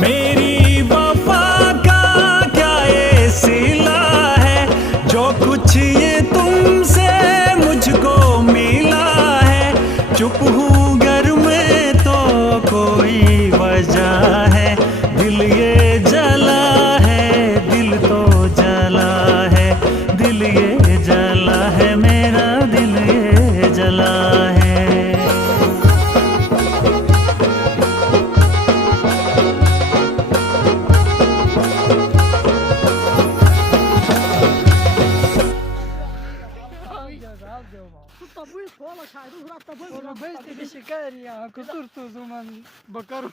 मेरी वफा का क्या ये सिला है, जो कुछ ये तुमसे मुझको मिला है। चुप हूँ घर में तो कोई वजह है, दिल ये जला है, दिल तो जला है, दिल ये जला है, मेरा दिल ये जला है। Tabu escola, cara, do tabu. Ora bem, te bicho queria, que surto, man, bacaru.